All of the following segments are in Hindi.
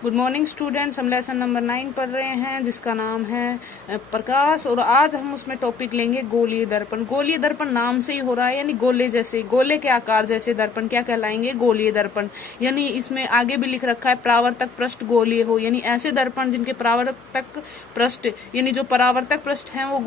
Good morning students. हम लेसन नंबर 9 पढ़ रहे हैं जिसका नाम है प्रकाश, और आज हम उसमें टॉपिक लेंगे गोलीय दर्पण। गोलीय दर्पण नाम से ही हो रहा है, यानी गोले जैसे, गोले के आकार जैसे दर्पण क्या कहलाएंगे? गोलीय दर्पण। यानी इसमें आगे भी लिख रखा है परावर्तक पृष्ठ गोलीय हो, यानी ऐसे दर्पण जिनके परावर्तक पृष्ठ यानी जो परावर्तक पृष्ठ हैं वो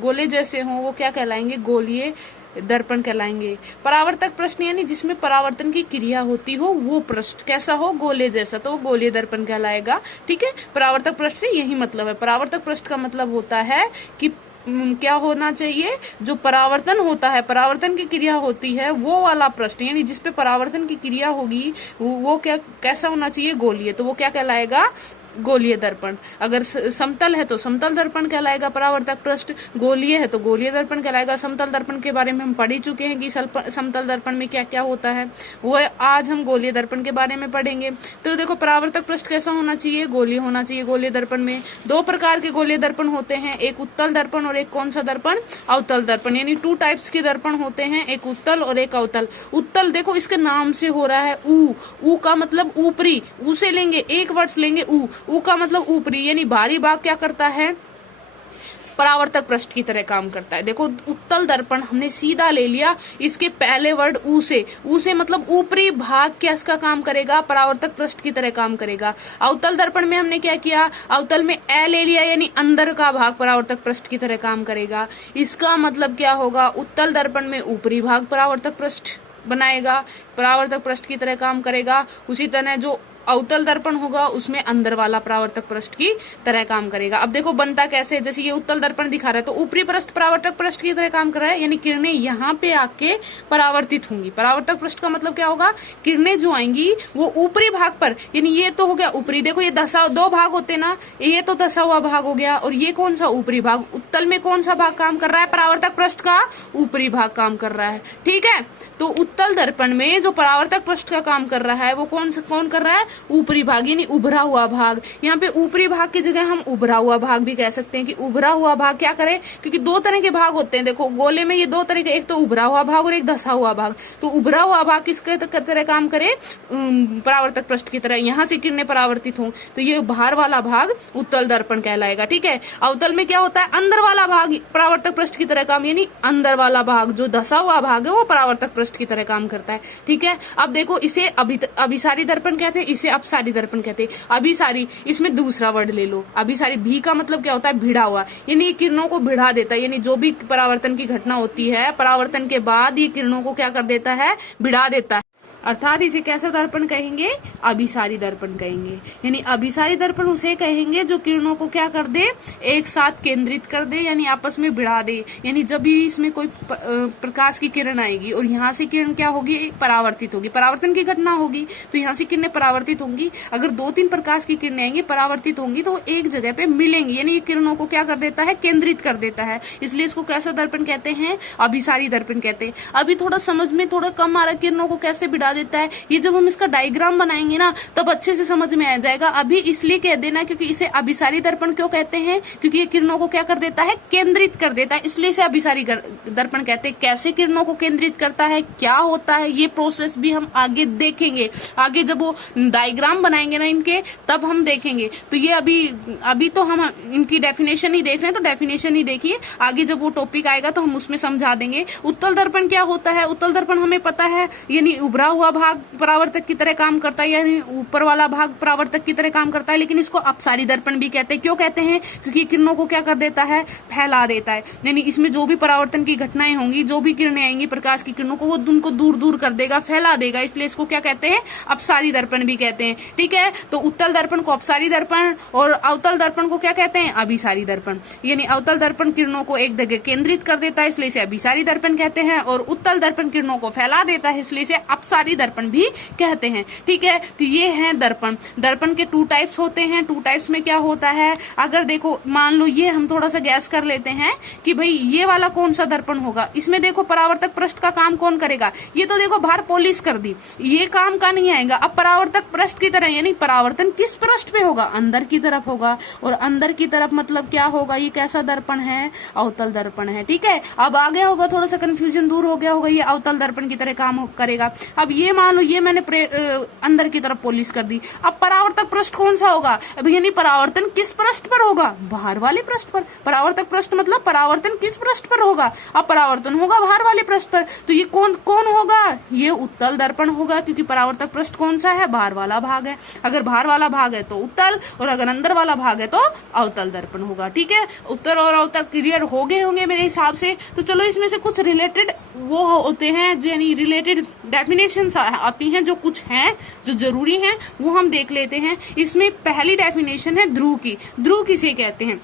गोले जैसे हों, वो क्या कहलाएंगे? गोलीय दर्पण कहलाएंगे। परावर्तक पृष्ठ यानी जिसमें परावर्तन की क्रिया होती हो वो पृष्ठ कैसा हो? गोले जैसा, तो वो गोलीय दर्पण कहलाएगा। ठीक है, परावर्तक पृष्ठ से यही मतलब है। परावर्तक पृष्ठ का मतलब होता है कि क्या होना चाहिए? जो परावर्तन होता है, परावर्तन की क्रिया होती है, वो वाला पृष्ठ यानी जिसपे परावर्तन की क्रिया होगी वो क्या कैसा होना चाहिए? गोलीय। तो वो क्या कहलाएगा? गोलीय दर्पण। अगर समतल है तो समतल दर्पण कहलाएगा परावर्तक पृष्ठ, गोलीय है तो गोलीय दर्पण कहलाएगा। समतल दर्पण के बारे में हम पढ़ ही चुके हैं कि समतल दर्पण में क्या क्या होता है, वो आज हम गोलीय दर्पण के बारे में पढ़ेंगे। तो देखो, परावर्तक पृष्ठ कैसा होना चाहिए? गोलीय होना चाहिए। गोलीय दर्पण में दो प्रकार के गोलीय दर्पण होते हैं, एक उत्तल दर्पण और एक कौन सा दर्पण? अवतल दर्पण। यानी 2 टाइप्स के दर्पण होते हैं, एक उत्तल और एक अवतल। उत्तल देखो इसके नाम से हो रहा है ऊ का मतलब ऊपरी, ऊ से लेंगे एक वर्ड्स लेंगे ऊ का मतलब ऊपरी, यानी बाहरी भाग क्या करता है? परावर्तक पृष्ठ की तरह काम करता है। देखो, उत्तल दर्पण हमने सीधा ले लिया, इसके पहले वर्ड ऊ से मतलब ऊपरी भाग क्या इसका काम करेगा? परावर्तक पृष्ठ की तरह काम करेगा। अवतल दर्पण में हमने क्या किया? अवतल में ए ले लिया, यानी अंदर का भाग परावर्तक पृष्ठ की तरह काम करेगा। इसका मतलब क्या होगा? उत्तल दर्पण में ऊपरी भाग परावर्तक पृष्ठ बनाएगा, परावर्तक पृष्ठ की तरह काम करेगा। उसी तरह जो अवतल दर्पण होगा उसमें अंदर वाला परावर्तक पृष्ठ की तरह काम करेगा। अब देखो बनता कैसे? जैसे ये उत्तल दर्पण दिखा रहा है तो ऊपरी पृष्ठ परावर्तक पृष्ठ की तरह काम कर रहा है, यानी किरणें यहाँ पे आके परावर्तित होंगी। परावर्तक पृष्ठ का मतलब क्या होगा? किरणें जो आएंगी वो ऊपरी भाग पर, यानी ये तो हो गया ऊपरी। देखो ये दो भाग होते ना, ये तो दसा हुआ भाग हो गया, और ये कौन सा? ऊपरी भाग। उत्तल में कौन सा भाग काम कर रहा है? परावर्तक पृष्ठ का ऊपरी भाग काम कर रहा है। ठीक है, तो उत्तल दर्पण में जो परावर्तक पृष्ठ का काम कर रहा है वो कौन कर रहा है? ऊपरी भाग, यानी उभरा हुआ भाग। यहाँ पे ऊपरी भाग की जगह हम उभरा हुआ भाग भी कह सकते हैं कि उभरा हुआ भाग क्या करे, क्योंकि 2 तरह के भाग होते हैं। देखो गोले में ये 2 तरह के, एक तो उभरा हुआ भाग और एक धसा हुआ भाग। तो उभरा हुआ भाग किसके तरह काम करे? परावर्तक पृष्ठ की तरह। यहाँ से किरणें परावर्तित हों तो ये बाहर वाला भाग उत्तल दर्पण कहलाएगा। ठीक है, अवतल में क्या होता है? अंदर वाला भाग परावर्तक पृष्ठ की तरह काम, यानी अंदर वाला भाग जो धसा हुआ भाग है वो परावर्तक पृष्ठ की तरह काम करता है। ठीक है, अब देखो इसे अभिसारी दर्पण कहते हैं, इसे अपसारी दर्पण कहते हैं। अभिसारी, इसमें दूसरा वर्ड ले लो। अभिसारी, भी का मतलब क्या होता है? भिड़ा हुआ, यानी किरणों को भिड़ा देता है। यानी जो भी परावर्तन की घटना होती है, परावर्तन के बाद ये किरणों को क्या कर देता है? भिड़ा देता है। अर्थात इसे कैसा दर्पण कहेंगे? अभिसारी दर्पण कहेंगे। यानी अभिसारी दर्पण उसे कहेंगे जो किरणों को क्या कर दे? एक साथ केंद्रित कर दे, यानी आपस में भिड़ा दे। यानी जब भी इसमें कोई प्रकाश की किरण आएगी और यहाँ से किरण क्या होगी? परावर्तित होगी, परावर्तन की घटना होगी तो यहाँ से किरणें परावर्तित होंगी। अगर 2-3 प्रकाश की किरणें आएंगी, परावर्तित होंगी, तो एक जगह पे मिलेंगी, यानी किरणों को क्या कर देता है? केंद्रित कर देता है। इसलिए इसको कैसा दर्पण कहते हैं? अभिसारी दर्पण कहते हैं। अभी थोड़ा समझ में थोड़ा कम आ रहा है, किरणों को कैसे भिड़ा देता है। ये जब हम इसका डायग्राम बनाएंगे ना तब अच्छे से समझ में आ जाएगा। अभी इसलिए कह देना क्योंकि इसे अभिसारी दर्पण क्यों कहते हैं? क्योंकि ये किरणों को क्या कर देता है? केंद्रित कर देता है, इसलिए इसे अभिसारी दर्पण कहते हैं। कैसे किरणों को केंद्रित करता है, क्या होता है, ये प्रोसेस भी हम आगे देखेंगे। आगे जब वो डायग्राम बनाएंगे ना इनके, तब हम देखेंगे। तो ये अभी तो हम इनकी डेफिनेशन ही देख रहे हैं, तो डेफिनेशन ही देखिए। आगे जब वो टॉपिक आएगा तो हम उसमें समझा देंगे। उत्तल दर्पण क्या होता है? उत्तल दर्पण हमें पता है, यानी उभरा हुआ भाग परावर्तक की तरह काम करता है, यानी ऊपर वाला भाग परावर्तक की तरह काम करता है। लेकिन इसको अपसारी दर्पण भी कहते हैं। क्यों कहते हैं? क्योंकि किरणों को क्या कर देता है? फैला देता है। यानी इसमें जो भी परावर्तन की घटनाएं होंगी, जो भी किरणें आएंगी प्रकाश की किरणों को, वो उनको दूर दूर कर देगा, फैला देगा। इसलिए इसको क्या कहते हैं? अपसारी दर्पण भी कहते हैं। ठीक है, तो उत्तल दर्पण को अपसारी दर्पण और अवतल दर्पण को क्या कहते हैं? अभिसारी दर्पण। यानी अवतल दर्पण किरणों को एक जगह केंद्रित कर देता है, इसलिए इसे अभिसारी दर्पण कहते हैं, और उत्तल दर्पण किरणों को फैला देता है, इसलिए इसे अपसारी दर्पण भी कहते हैं। ठीक है, तो ये है दर्पण। दर्पण के 2 टाइप्स होते हैं। 2 टाइप्स में क्या होता है? अगर देखो मान लो ये हम थोड़ा सा गैस कर लेते हैं कि भाई ये वाला कौन सा दर्पण होगा। इसमें देखो परावर्तक पृष्ठ का काम कौन करेगा? ये तो देखो बाहर पॉलिश कर दी, ये काम का नहीं आएगा। अब परावर्तक पृष्ठ की तरह, यानी परावर्तन किस पृष्ठ पे होगा? अंदर की तरफ होगा, और अंदर की तरफ मतलब क्या होगा? ये कैसा दर्पण है? अवतल दर्पण है। ठीक है, अब आ गया होगा, थोड़ा सा कंफ्यूजन दूर हो गया होगा। ये अवतल दर्पण की तरह काम करेगा। अब ये मान लो ये मैंने अंदर की तरफ पॉलिश कर दी। अब परावर्तक पृष्ठ कौन सा होगा? अब यानी परावर्तन किस पृष्ठ पर होगा? बाहर वाले पृष्ठ पर। परावर्तक पृष्ठ मतलब परावर्तन किस पृष्ठ पर होगा? अब परावर्तन होगा बाहर वाले पृष्ठ पर। तो ये कौन होगा? ये उत्तल दर्पण होगा, क्योंकि परावर्तक पृष्ठ कौन सा है? बाहर वाला भाग है। अगर बाहर वाला भाग है तो उत्तल, और अगर अंदर वाला भाग है तो अवतल दर्पण होगा। ठीक है, उत्तर और अवतल क्लियर हो गए होंगे मेरे हिसाब से। तो चलो इसमें से कुछ रिलेटेड वो होते हैं, यानी रिलेटेड डेफिनेशंस आती हैं, जो कुछ हैं जो जरूरी हैं वो हम देख लेते हैं। इसमें पहली डेफिनेशन है ध्रुव की। ध्रुव किसे कहते हैं?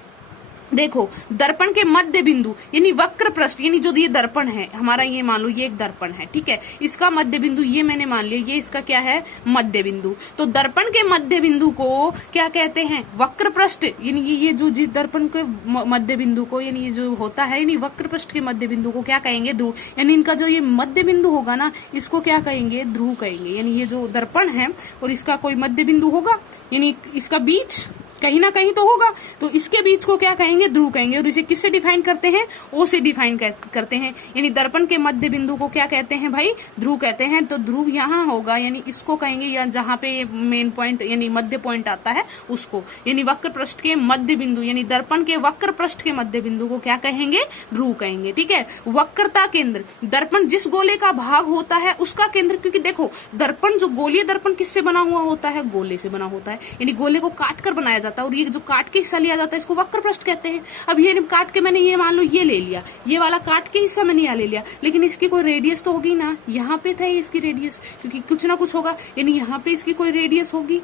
देखो, दर्पण के मध्य बिंदु यानी वक्र पृष्ठ, यानी जो ये दर्पण है हमारा, ये मान लो ये एक दर्पण है, ठीक है, इसका मध्य बिंदु ये मैंने मान लिया, ये इसका क्या है? मध्य बिंदु। तो दर्पण के मध्य बिंदु को क्या कहते हैं? वक्र पृष्ठ। यानी ये जो जिस दर्पण के मध्य बिंदु को, यानी ये जो होता है, यानी वक्र पृष्ठ के मध्य बिंदु को क्या कहेंगे? ध्रुव। यानी इनका जो ये मध्य बिंदु होगा ना, इसको क्या कहेंगे? ध्रुव कहेंगे। यानी ये जो दर्पण है और इसका कोई मध्य बिंदु होगा, यानी इसका बीच कहीं ना कहीं तो होगा, तो इसके बीच को क्या कहेंगे? ध्रुव कहेंगे। और इसे किससे डिफाइन करते हैं? ओ से डिफाइन करते हैं। यानी दर्पण के मध्य बिंदु को क्या कहते हैं भाई? ध्रुव कहते हैं। तो ध्रुव यहाँ होगा, यानी इसको कहेंगे, या जहाँ पे ये मेन पॉइंट यानी मध्य पॉइंट आता है उसको, यानी वक्र पृष्ठ के मध्य बिंदु, यानी दर्पण के वक्र पृष्ठ के मध्य बिंदु को क्या कहेंगे? ध्रुव कहेंगे। ठीक है, वक्रता केंद्र, दर्पण जिस गोले का भाग होता है उसका केंद्र, क्योंकि देखो दर्पण, जो गोलीय दर्पण किससे बना हुआ होता है? गोले से बना होता है, यानी गोले को काट कर बनाया जाता है, और ये जो काट के हिस्सा लिया जाता है इसको वक्र पृष्ठ कहते हैं। अब ये काट के मैंने ये मान लो ये ले लिया, ये वाला काट के हिस्सा मैंने यहाँ ले लिया, लेकिन इसकी कोई रेडियस तो होगी ना, यहाँ पे था इसकी रेडियस, क्योंकि कुछ ना कुछ होगा, यानी यहाँ पे इसकी कोई रेडियस होगी।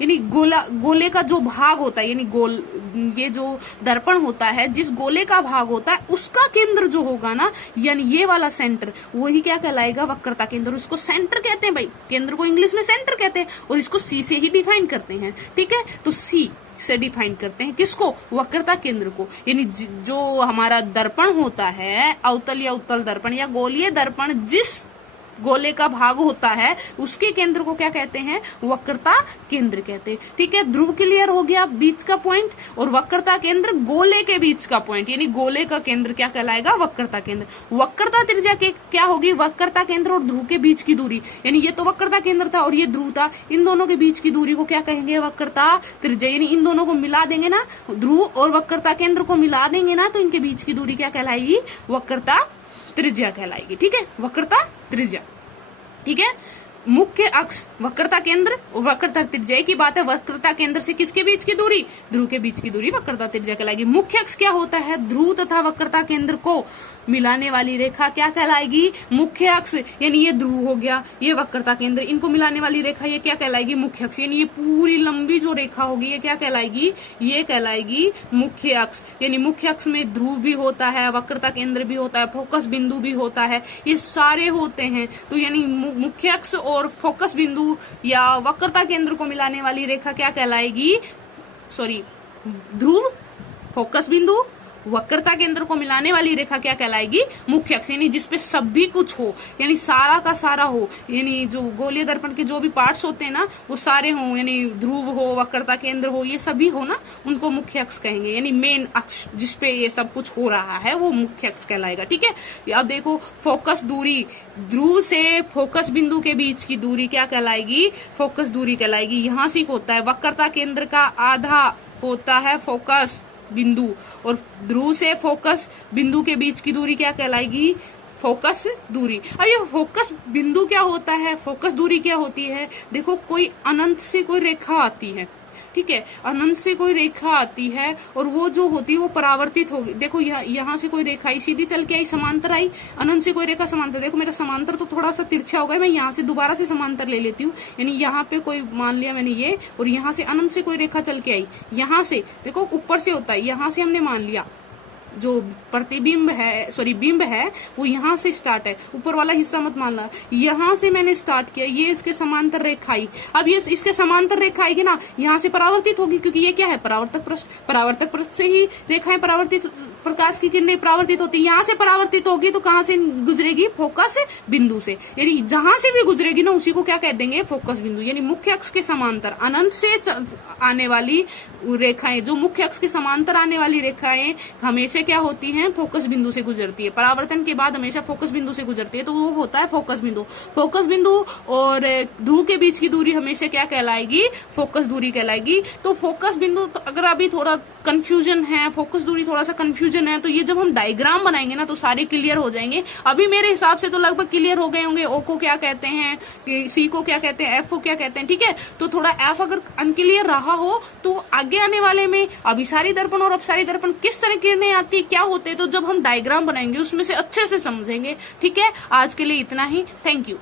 यानी गोले का जो भाग होता है, यानी ये जो दर्पण होता है, जिस गोले का भाग होता है उसका केंद्र जो होगा ना, यानी ये वाला सेंटर, वही क्या कहलाएगा? वक्रता केंद्र। उसको सेंटर कहते हैं भाई, केंद्र को इंग्लिश में सेंटर कहते हैं, और इसको सी से ही डिफाइन करते हैं। ठीक है, तो सी से डिफाइन करते हैं किसको? वक्रता केंद्र को। यानी जो हमारा दर्पण होता है, अवतल या उत्तल दर्पण या गोलीय दर्पण, जिस गोले का भाग होता है उसके केंद्र को क्या कहते हैं? वक्रता केंद्र कहते हैं। ठीक है, ध्रुव क्लियर हो गया, बीच का पॉइंट, और वक्रता केंद्र गोले के बीच का पॉइंट, यानी गोले का केंद्र क्या कहलाएगा? वक्रता केंद्र। वक्रता त्रिज्या के क्या होगी? वक्रता केंद्र और ध्रुव के बीच की दूरी, यानी ये तो वक्रता केंद्र था और ये ध्रुव था, इन दोनों के बीच की दूरी को क्या कहेंगे? वक्रता त्रिज्या। यानी इन दोनों को मिला देंगे ना, ध्रुव और वक्रता केंद्र को मिला देंगे ना, तो इनके बीच की दूरी क्या कहलाएगी? वक्रता त्रिज्या कहलाएगी। ठीक है, वक्रता त्रिज्या। ठीक है, मुख्य अक्ष, वक्रता केंद्र और वक्रता त्रिज्या की बात है। वक्रता केंद्र से किसके बीच की दूरी? ध्रुव के बीच की दूरी वक्रता त्रिज्या कहलाएगी। मुख्य अक्ष क्या होता है? ध्रुव तथा वक्रता केंद्र को मिलाने वाली रेखा क्या कहलाएगी? मुख्य अक्ष। यानी ये ध्रुव हो गया, ये वक्रता केंद्र, इनको मिलाने वाली रेखा ये क्या कहलाएगी? मुख्य अक्ष। यानी ये पूरी लंबी जो रेखा होगी ये क्या कहलाएगी? ये कहलाएगी मुख्य अक्ष। यानी मुख्य अक्ष में ध्रुव भी होता है, वक्रता केंद्र भी होता है, फोकस बिंदु भी होता है, ये सारे होते हैं। तो यानी मुख्य अक्ष और फोकस बिंदु या वक्रता केंद्र को मिलाने वाली रेखा क्या कहलाएगी? ध्रुव, फोकस बिंदु, वक्रता केंद्र को मिलाने वाली रेखा क्या कहलाएगी? मुख्य अक्ष। यानी जिसपे सभी कुछ हो, यानी सारा का सारा हो, यानी जो गोलीय दर्पण के जो भी पार्ट्स होते हैं ना वो सारे हो, यानी ध्रुव हो, वक्रता केंद्र हो, ये सभी हो ना, उनको मुख्य अक्ष कहेंगे। यानी मेन अक्ष जिसपे ये सब कुछ हो रहा है वो मुख्य अक्ष कहलाएगा। ठीक है, अब देखो फोकस दूरी, ध्रुव से फोकस बिंदु के बीच की दूरी क्या कहलाएगी? फोकस दूरी कहलाएगी। यहाँ से होता है वक्रता केंद्र का आधा होता है फोकस बिंदु, और ध्रुव से फोकस बिंदु के बीच की दूरी क्या कहलाएगी? फोकस दूरी। अब ये फोकस बिंदु क्या होता है? फोकस दूरी क्या होती है? देखो, कोई अनंत से कोई रेखा आती है, ठीक है, अनंत से कोई रेखा आती है और वो जो होती है वो परावर्तित होगी। देखो यहाँ से कोई रेखा आई, सीधी चल के आई, समांतर आई, अनंत से कोई रेखा समांतर। देखो मेरा समांतर तो थोड़ा सा तिरछा हो गया, मैं यहाँ से दोबारा से समांतर ले लेती हूँ। यानी यहाँ पे कोई मान लिया मैंने ये, और यहाँ से अनंत से कोई रेखा चल के आई, यहाँ से देखो ऊपर से होता है, यहाँ से हमने मान लिया जो प्रतिबिंब है, बिंब है वो यहाँ से स्टार्ट है, ऊपर वाला हिस्सा मत मानना, यहाँ से मैंने स्टार्ट किया, ये इसके समांतर रेखा आई। अब ये इसके समांतर रेखा आएगी ना, यहाँ से परावर्तित होगी, क्योंकि ये क्या है? परावर्तक पृष्ठ। परावर्तक पृष्ठ से ही रेखाएं परावर्तित प्रकाश की किरणें परावर्तित होती है, यहाँ से परावर्तित होगी तो कहाँ से गुजरेगी, फोकस बिंदु से, यानी जहां से भी गुजरेगी ना उसी को क्या कह देंगे, फोकस बिंदु। यानी मुख्य अक्ष के समांतर अनंत से आने वाली रेखाएं, जो मुख्य अक्ष के समांतर आने वाली रेखाएं हमेशा क्या होती हैं, फोकस बिंदु से गुजरती है, परावर्तन के बाद हमेशा फोकस बिंदु से गुजरती है, तो वो होता है फोकस बिंदु। फोकस बिंदु और ध्रुव के बीच की दूरी हमेशा क्या कहलाएगी, फोकस दूरी कहलाएगी। तो फोकस बिंदु तो अगर अभी थोड़ा कंफ्यूजन है, फोकस दूरी थोड़ा सा कंफ्यूजन है, तो ये जब हम डायग्राम बनाएंगे ना तो सारे क्लियर हो जाएंगे। अभी मेरे हिसाब से तो लगभग क्लियर हो गए होंगे, ओ को क्या कहते हैं, सी को क्या कहते हैं, एफ को क्या कहते हैं, ठीक है। तो थोड़ा एफ अगर अनक्लियर रहा हो तो आगे आने वाले में अभिसारी दर्पण और अपसारी दर्पण किस तरह किरणें आती है, क्या होते हैं, तो जब हम डायग्राम बनाएंगे उसमें से अच्छे से समझेंगे, ठीक है। आज के लिए इतना ही, थैंक यू।